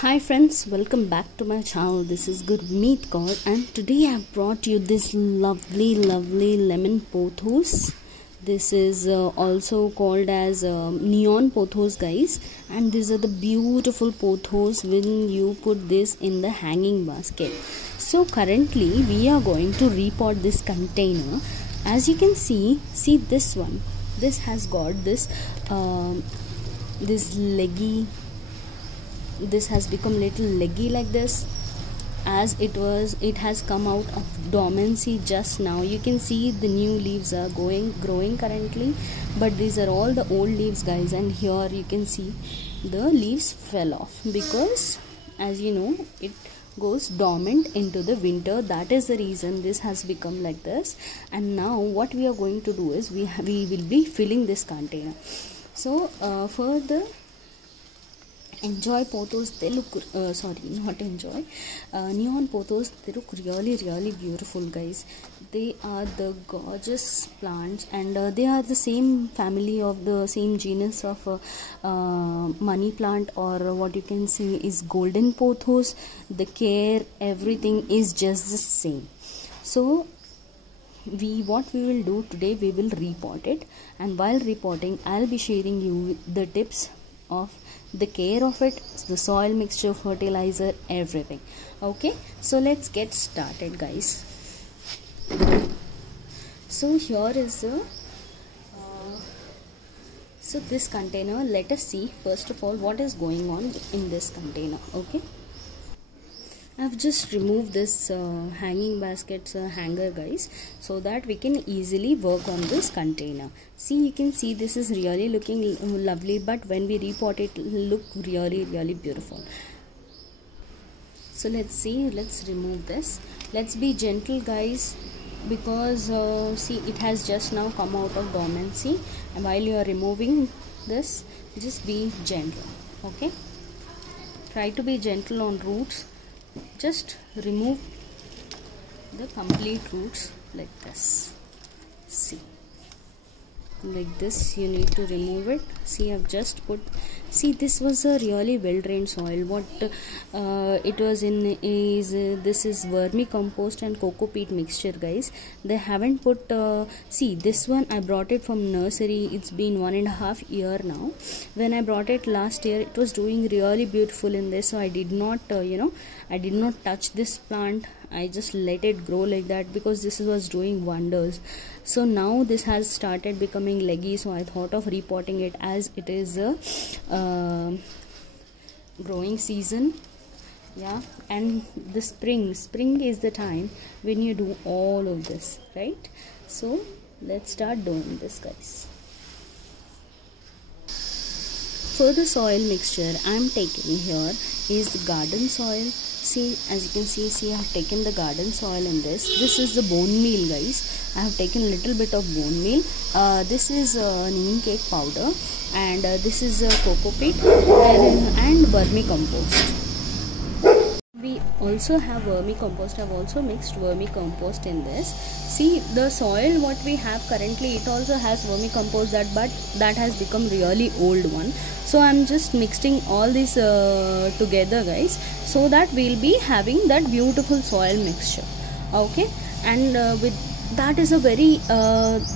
Hi friends, welcome back to my channel. This is Gurmeet Kaur and today I have brought you this lovely lemon pothos. This is also called as neon pothos, guys, and these are the beautiful pothos when you put this in the hanging basket. So currently we are going to repot this container. As you can see this one. This has got this leggy. This has become little leggy like this, as it has come out of dormancy just now. You can see the new leaves are growing currently, but these are all the old leaves, guys, and here you can see the leaves fell off because, as you know, it goes dormant into the winter. That is the reason this has become like this. And now what we are going to do is we will be filling this container. So for the enjoy pothos, they look neon pothos, they look really beautiful, guys. They are the gorgeous plants, and they are the same family of the same genus of money plant, or what you can say is golden pothos. The care, everything is just the same. So what we will do today, we will repot it, and while repotting I'll be sharing you the tips of the care of it, the soil mixture, fertilizer, everything. Okay, so let's get started, guys. So here is this container. Let us see first of all what is going on in this container. Okay, I've just removed this hanging basket's hanger, guys, so that we can easily work on this container. See, you can see this is really looking lovely, but when we repot it, look really beautiful. So let's remove this. Let's be gentle, guys, because see, it has just now come out of dormancy, and while you are removing this, just be gentle. Okay, try to be gentle on roots. Just remove the complete roots like this. See, like this you need to remove it. See, I've just put, see, this was a really well drained soil. What it was in is this is vermicompost and coco peat mixture, guys. They haven't put see, this one I brought it from nursery. It's been 1.5 years now. When I brought it last year, it was doing really beautiful in this, so I did not I did not touch this plant. I just let it grow like that because this was doing wonders. So now this has started becoming leggy, so I thought of repotting it, as it is a growing season. Yeah, and the spring is the time when you do all of this, right? So let's start doing this, guys. For the soil mixture I'm taking here is the garden soil. See, as you can see, I have taken the garden soil in this. This is the bone meal, guys. I have taken a little bit of bone meal. This is neem cake powder, and this is coco peat and vermicompost. We also have vermicompost. I have also mixed vermicompost in this. See, the soil what we have currently, it also has vermicompost, but that has become really old one. So I'm just mixing all this together, guys, so that we'll be having that beautiful soil mixture. Okay, and with that is a very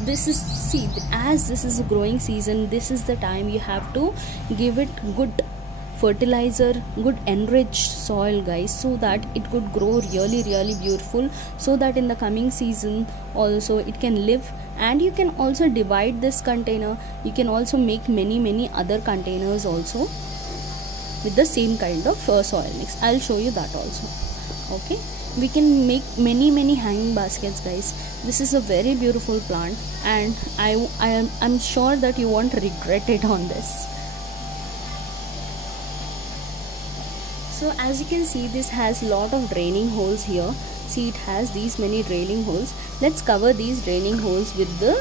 this is, see, as this is a growing season, this is the time you have to give it good fertilizer, good enriched soil, guys, so that it could grow really beautiful, so that in the coming season also it can live. And you can also divide this container. You can also make many other containers also with the same kind of soil mix. I'll show you that also. Okay, we can make many hanging baskets, guys. This is a very beautiful plant, and I'm sure that you won't regret it on this. So as you can see, this has lot of draining holes here. See, it has these many draining holes. Let's cover these draining holes with the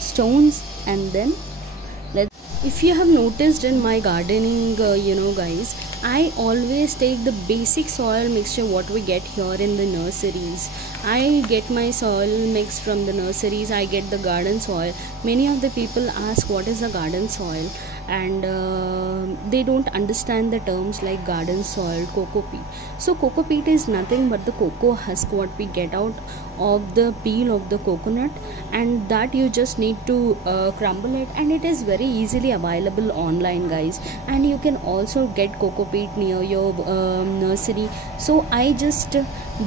stones, and then if you have noticed in my gardening, guys, I always take the basic soil mixture what we get here in the nurseries. I get my soil mix from the nurseries. I get the garden soil. Many of the people ask what is the garden soil. and they don't understand the terms like garden soil, cocoa peat. So cocoa peat is nothing but the cocoa husk what we get out of the peel of the coconut, and that you just need to crumble it, and it is very easily available online, guys. And you can also get cocoa peat near your nursery. So I just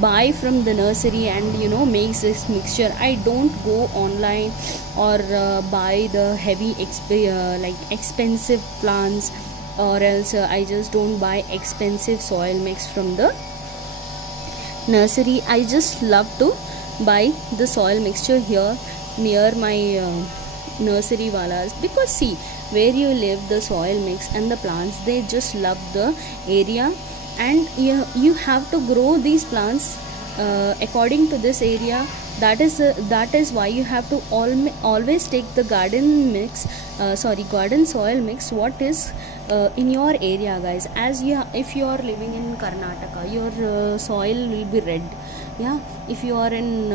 buy from the nursery and makes this mixture. I don't go online or buy the heavy expensive plants, or else I just don't buy expensive soil mix from the nursery. I just love to buy the soil mixture here near my nursery walas, because see, where you live, the soil mix and the plants, they just love the area, and you have to grow these plants according to this area. That is why you have to always take the garden soil mix what is in your area, guys. As if you are living in Karnataka, your soil will be red. Yeah, if you are in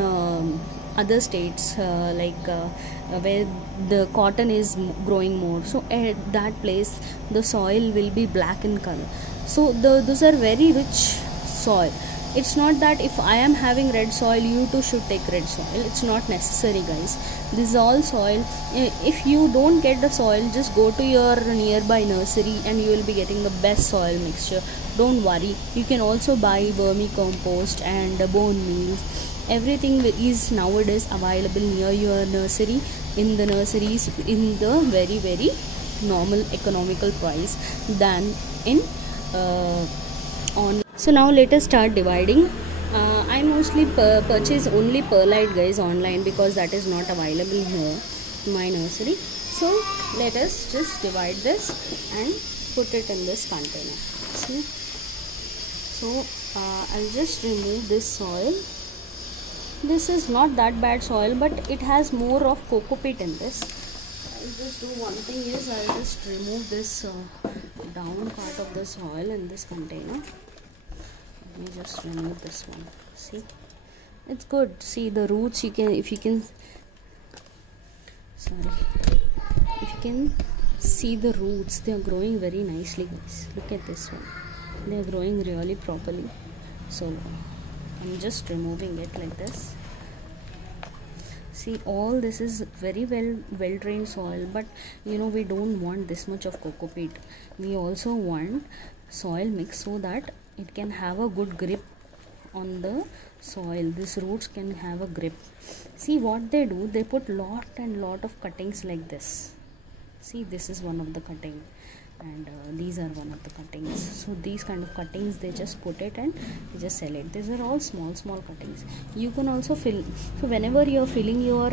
other states where the cotton is growing more, so at that place the soil will be black in color. So those are very rich soil. It's not that if I am having red soil, you too should take red soil. It's not necessary, guys. This is all soil. If you don't get the soil, just go to your nearby nursery and you will be getting the best soil mixture. Don't worry. You can also buy vermicompost and bone meals. Everything is nowadays available near your nursery, in the nurseries, in the very, very normal economical price than in on. So now let us start dividing. I mostly purchase only perlite, guys, online, because that is not available here in my nursery. So let us just divide this and put it in this container. See? So I'll just remove this soil. This is not that bad soil, but it has more of cocoa peat in this. I'll just do one thing is I'll just remove this down part of the soil in this container. Let me just remove this one. See, it's good. See the roots. If you can see the roots, they are growing very nicely, guys. Look at this one. They are growing really properly. So I'm just removing it like this. See, all this is very well drained soil, but we don't want this much of cocoa peat. We also want soil mix so that it can have a good grip on the soil. These roots can have a grip. See what they do, they put lot of cuttings like this. See, this is one of the cutting, and these are one of the cuttings. So these kind of cuttings, they just put it and they just sell it. These are all small cuttings. You can also fill. So whenever you are filling your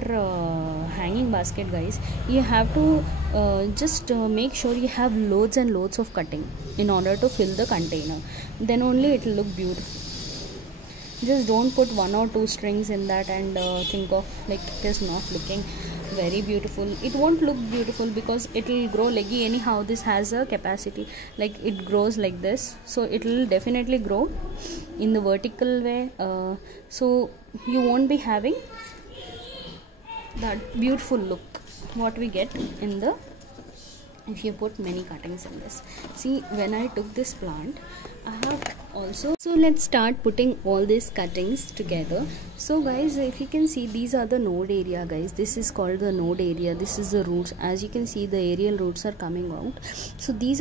hanging basket, guys, you have to just make sure you have loads and loads of cutting in order to fill the container. Then only it will look beautiful. Just don't put 1 or 2 strings in that and think of like it is not looking very beautiful. It won't look beautiful because it will grow leggy anyhow. This has a capacity, like it grows like this, so it will definitely grow in the vertical way, so you won't be having that beautiful look what we get in the if you put many cuttings in this. See, when I took this plant, I have also, so let's start putting all these cuttings together. So guys, if you can see, these are the node area, guys. This is called the node area. This is the roots. As you can see, the aerial roots are coming out. So this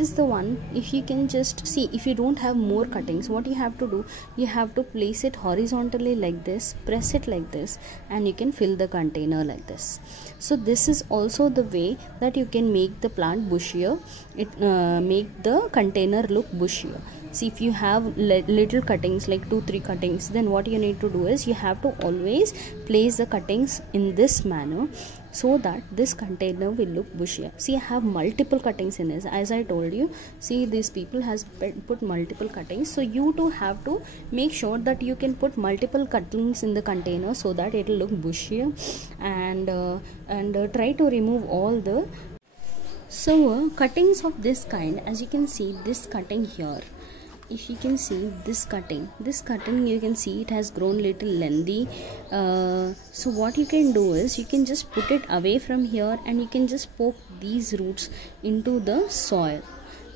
is the one. If you can just see, if you don't have more cuttings, what you have to do, you have to place it horizontally like this, press it like this, and you can fill the container like this. So this is also the way that you can make the plant bushier. It make the container look bushier. See, if you have little cuttings like 2-3 cuttings, then what you need to do is you have to always place the cuttings in this manner so that this container will look bushier. See, I have multiple cuttings in this, as I told you. See, these people has put multiple cuttings, so you too have to make sure that you can put multiple cuttings in the container so that it will look bushier, and try to remove all the cuttings of this kind. As you can see, this cutting here, if you can see this cutting, you can see it has grown little lengthy. So what you can do is you can just put it away from here and you can just poke these roots into the soil.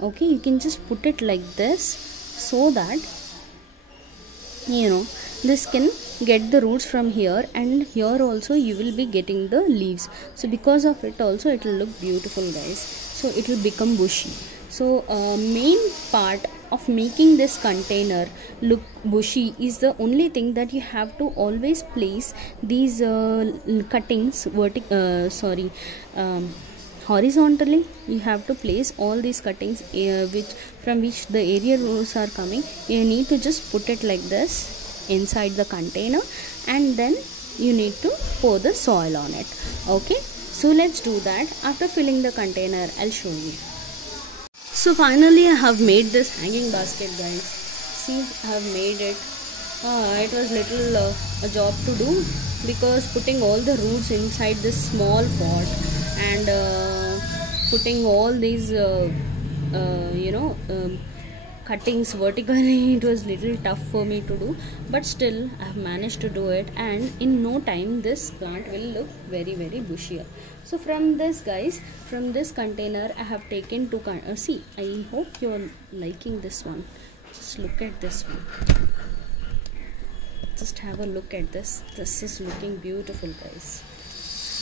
Okay, you can just put it like this so that this can get the roots from here, and here also you will be getting the leaves. So because of it also it will look beautiful, guys. So it will become bushy. So main part of making this container look bushy is the only thing that you have to always place these cuttings horizontally. You have to place all these cuttings from which the area roots are coming. You need to just put it like this inside the container, and then you need to pour the soil on it. Okay, so let's do that. After filling the container, I'll show you. So finally I have made this hanging basket, guys. See, I have made it. It was little a job to do, because putting all the roots inside this small pot and putting all these cuttings vertically, it was little tough for me to do, but still I have managed to do it, and in no time this plant will look very bushier. So from this, guys, from this container I have taken two see, I hope you're liking this one. Just look at this one. Just have a look at this. This is looking beautiful, guys.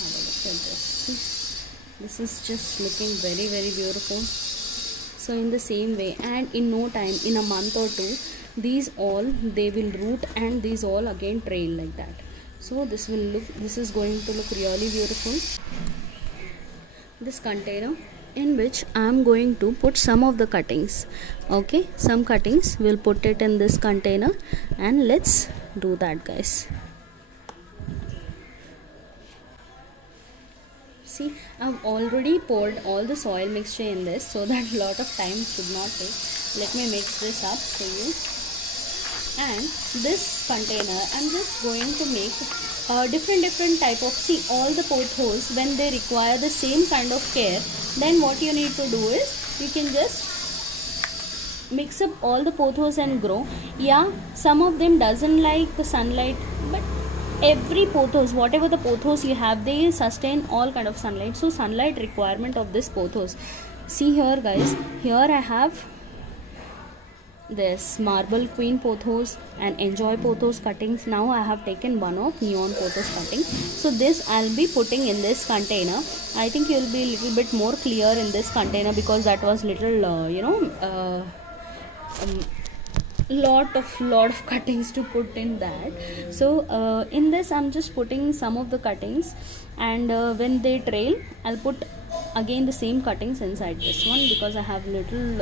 Have a look at this. See, this is just looking very beautiful. So in the same way, and in no time, in a month or two, these all they will root and these all again trail like that. So this is going to look really beautiful. This container in which I am going to put some of the cuttings. Okay, some cuttings, we'll put it in this container, and let's do that, guys. See, I've already poured all the soil mixture in this, so that a lot of time should not take. Let me mix this up for you. And this container, I'm just going to make different type of, see, all the pothos, when they require the same kind of care, then what you need to do is you can just mix up all the pothos and grow. Yeah, some of them doesn't like the sunlight, but every pothos, whatever the pothos you have, they sustain all kind of sunlight. So sunlight requirement of this pothos. See here, guys, here I have this marble queen pothos and enjoy pothos cuttings. Now I have taken one of neon pothos cutting. So this I'll be putting in this container. I think you'll be a little bit more clear in this container, because that was little lot of cuttings to put in that. So in this I'm just putting some of the cuttings, and when they trail, I'll put again the same cuttings inside this one, because I have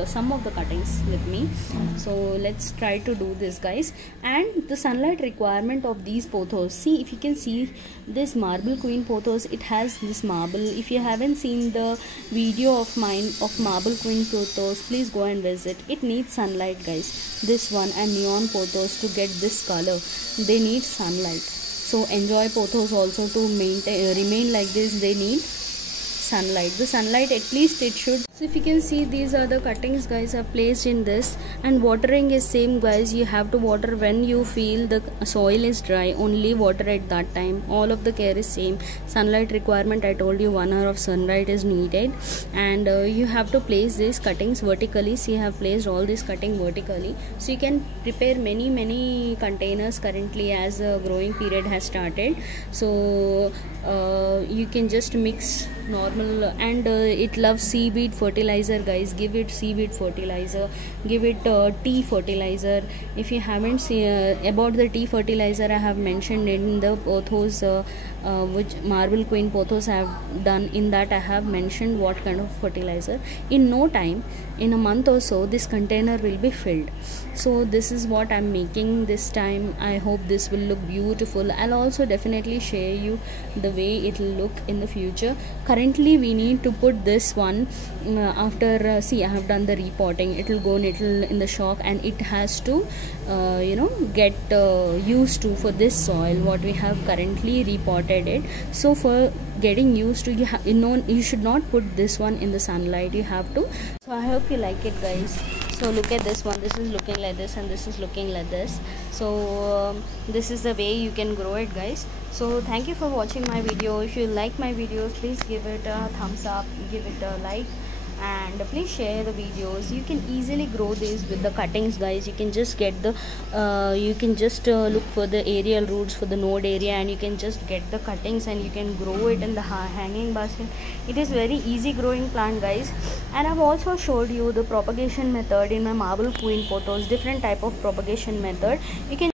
some of the cuttings with me. So let's try to do this, guys. And the sunlight requirement of these pothos, see, if you can see this marble queen pothos, it has this marble. If you haven't seen the video of mine of marble queen pothos, please go and visit. It needs sunlight, guys. This one and neon pothos, to get this color, they need sunlight. So enjoy pothos also, to remain like this, they need sunlight. The sunlight, at least it should. So if you can see, these are the cuttings, guys, are placed in this, and watering is same, guys. You have to water when you feel the soil is dry, only water at that time. All of the care is same. Sunlight requirement, I told you 1 hour of sunlight is needed, and you have to place these cuttings vertically. See, I have placed all this cutting vertically, so you can prepare many containers currently, as the growing period has started. So you can just mix normal, and it loves seaweed fertilizer, guys. Give it seaweed fertilizer, give it tea fertilizer. If you haven't seen about the tea fertilizer, I have mentioned in the pothos, which marble queen pothos I have done. In that I have mentioned what kind of fertilizer. In no time, in a month or so, this container will be filled. So this is what I'm making this time. I hope this will look beautiful. I'll also definitely share you the way it will look in the future. Currently we need to put this one after see, I have done the repotting. It will go little in the shock, and it has to get used to for this soil what we have currently repotted it. So for getting used to, you should not put this one in the sunlight. You have to. So I hope you like it, guys. So So look at this one, this is looking like this and this is looking like this. So this is the way you can grow it, guys. So thank you for watching my video. If you like my videos, please give it a thumbs up, give it a like, and please share the videos. You can easily grow these with the cuttings, guys. You can just get the look for the aerial roots for the node area, and you can just get the cuttings and you can grow it in the hanging basket. It is very easy growing plant, guys. And I've also showed you the propagation method in my marble queen pothos, different type of propagation method. You can